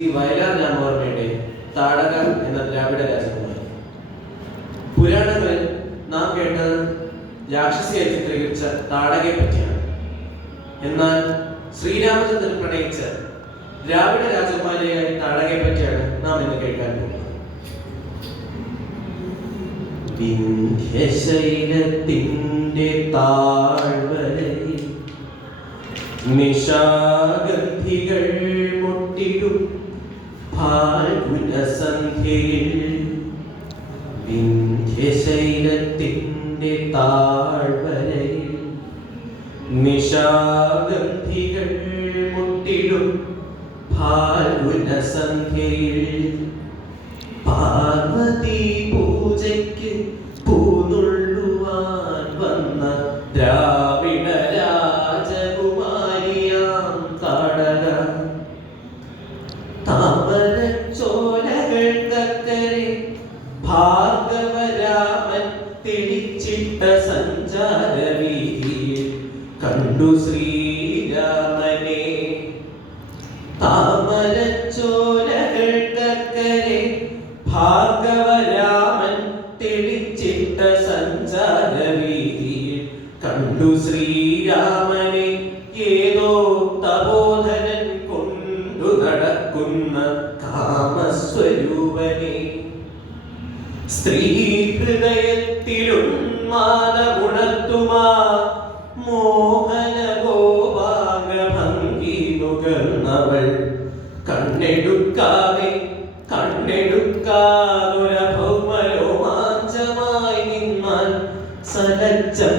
ഈ വയലാർ രാമവർമ്മയുടെ താടക എന്ന ദ്രാവിഡ രാജകുമാരി. പുരാണങ്ങളിൽ നാം കേട്ടത് രാക്ഷസിയായി ചിത്രീകരിച്ച താടകയെ പറ്റിയാണ്. എന്നാൽ ശ്രീരാമചന്ദ്രൻ പ്രണയിച്ച ദ്രാവിഡ രാജകുമാരിയായ താടകയെ പറ്റിയാണ് നാം ഇന്ന് കേൾക്കാൻ പോകുന്നത്. വിന്ധ്യശൈലത്തിന്റെ താഴ്വരയിൽ നിശാഗന്ധികൾ മുട്ടിടും ഫാൽഗുനസന്ധ്യയിൽ, വിന്ധ്യശൈലത്തിന്റെ താഴ്വരയിൽ നിശാഗന്ധികൾ മുട്ടിടും ഫാൽഗുനസന്ധ്യയിൽ, പാർവതി പൂജയ്ക്ക് പൂനുള്ളുവാൻ വന്ന ദ്രാവിഡ രാജകുമാരിയാം താടക. താമരച്ചോലകൾക്കക്കരെ ഭാർഗവരാമൻ തെളിച്ചിട്ട സഞ്ചാരവീതിയിൽ കണ്ടു ശ്രീരാമനെ. താമരച്ചോലകൾക്കക്കരെ ഭാർഗവരാമൻ തെളിച്ചിട്ട സഞ്ചാരവീതിയിൽ കണ്ടു ശ്രീരാമനെ. ഏതോ തപോധനൻ കൊണ്ടു നടക്കുന്ന കാമസ്വരൂപനെ. സ്ത്രീ ഹൃദയത്തിലുന്മാദമുണർത്തുമാ മോഹന ഗോപാംഗ ഭംഗി നുകർന്നവൾ കണ്ണെടുക്കാതെ ഭൗമരോമാഞ്ചമായി നിന്നാൽ സലജ്ജം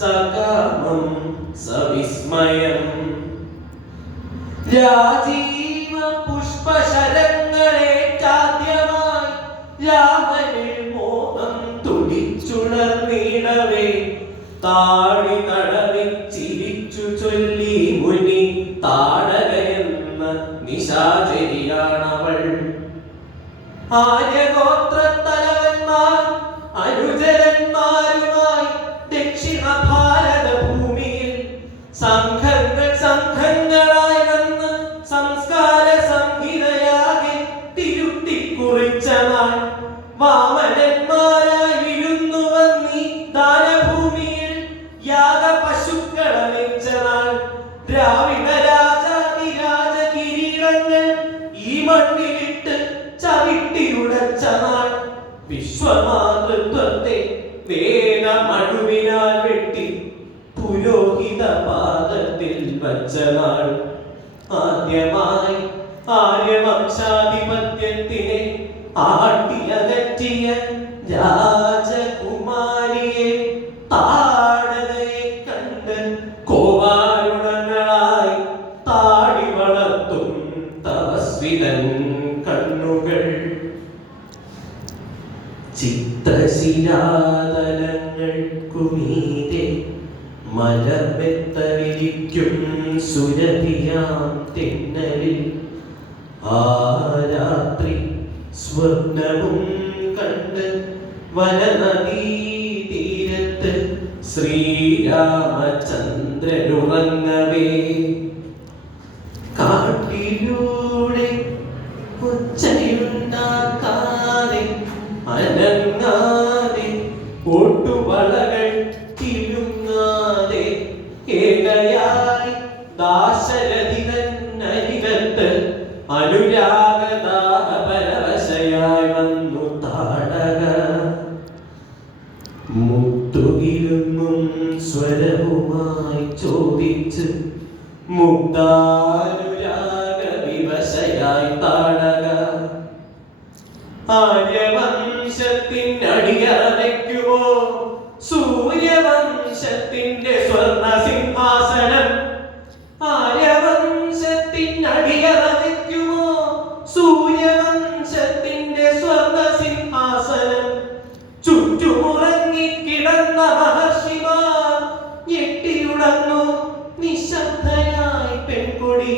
സകാമം സവിസ്മയം. രാജീവ പുഷ്പശരങ്ങളെ ചാദ്യമായി രാമനിൽ മോഹം തുടിച്ചുണർന്നിടവേ താടി തടവി ചിരിച്ചു ചൊല്ലി മുനി താടകയെന്ന നിശാചരിയാണവൾ. ആര്യഗോത്ര തലവന്മാർ അനുചരന്മാരുമായി ദക്ഷിണ ഭാരത ഭൂമിയിൽ സംഘങ്ങളായി വന്ന് സംസ്കാര സംഹിതയാകെ തിരുത്തിക്കുറിച്ച നാൾ, വാമനന്മാരായി വിഴുന്നു വന്നീ ദാനഭൂമിയിൽ യാഗ പശുക്കളെ വെച്ച നാൾ, ദ്രാവിഡ രാജാതിരാജ കിരീടങ്ങൾ ഈ മണ്ണിലിട്ട് ചവിട്ടിയുടച്ച നാൾ, വിശ്വമാതൃത്വത്തെ വേദമഴുവിനാൽ വെട്ടി പുരോഹിത പാദത്തിൽ വച്ച നാൾ, ആദ്യമായി ആര്യവംശാധിപത്യത്തിനെ ആട്ടിയകറ്റിയ രാജകുമാരിയെ താടകയെ കണ്ട് കോപാരുണങ്ങളായി താടി വളർത്തും തപസ്വിതൻ കണ്ണുകൾ. ചിത്രശിലാതലങ്ങൾക്കുമീതെ മലമെത്ത വിരിക്കും സുരഭിയാം തെന്നലിൽ ആ രാത്രി സ്വർണവും കണ്ട് വനനദീ തീരത്ത് ശ്രീരാമചന്ദ്രനുറങ്ങവേ. കാട്ടിലൂടെ ഒച്ചയുണ്ടാക്കാതെ അനങ്ങാതെ ഓട്ടുവളകൾ തിരുങ്ങാതെ ഏകയായി ദാശരഥിതൻ അരികത്ത് അനുരാഗദാഹപരവശയായി വന്നു താടക. മുത്തുകിലുങ്ങും സ്വരവുമായി ചോദിച്ച് മുഗ്ധാനുരാഗ വിവശയായി താടക. ആര്യവംശത്തിനടിയറയ്ക്കുമോ സൂര്യവംശത്തിന്റെ സ്വർണ്ണ സിംഹാസനം? ആര്യവംശത്തിനടിയറയ്ക്കുമോ സൂര്യവംശത്തിന്റെ സ്വർണ്ണ സിംഹാസനം? ചുറ്റുമുറങ്ങിക്കിടന്ന മഹർഷിമാർ ഞെട്ടിയുണർന്നു നിശബ്ദയായി പെൺകൊടി.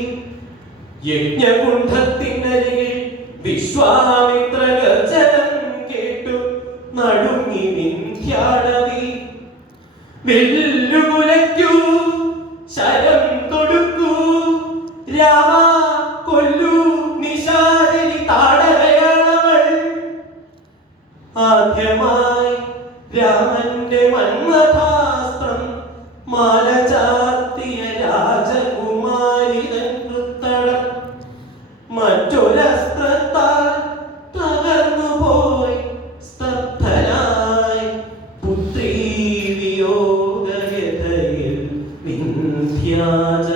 യജ്ഞകുണ്ഠത്തിനരികിൽ വിശ്വാമിത്ര ഗർജനം കേട്ടു നടുങ്ങി വിന്ധ്യാടവി. വെല്ലുകുലയ്ക്കൂ ശരം തൊടുക്കൂ രാമ കൊല്ലൂ നിശ തന്റെ മന്മഥാസ്ത്രം മാല ചാർത്തിയ രാജകുമാരിതൻ വൃത്തടം മറ്റൊരസ്ത്രത്താൽ തകർന്നുപോയി സ്തബ്ധനായി പുത്രീ വിയോഗയതയിൽ വിന്ധ്യാചല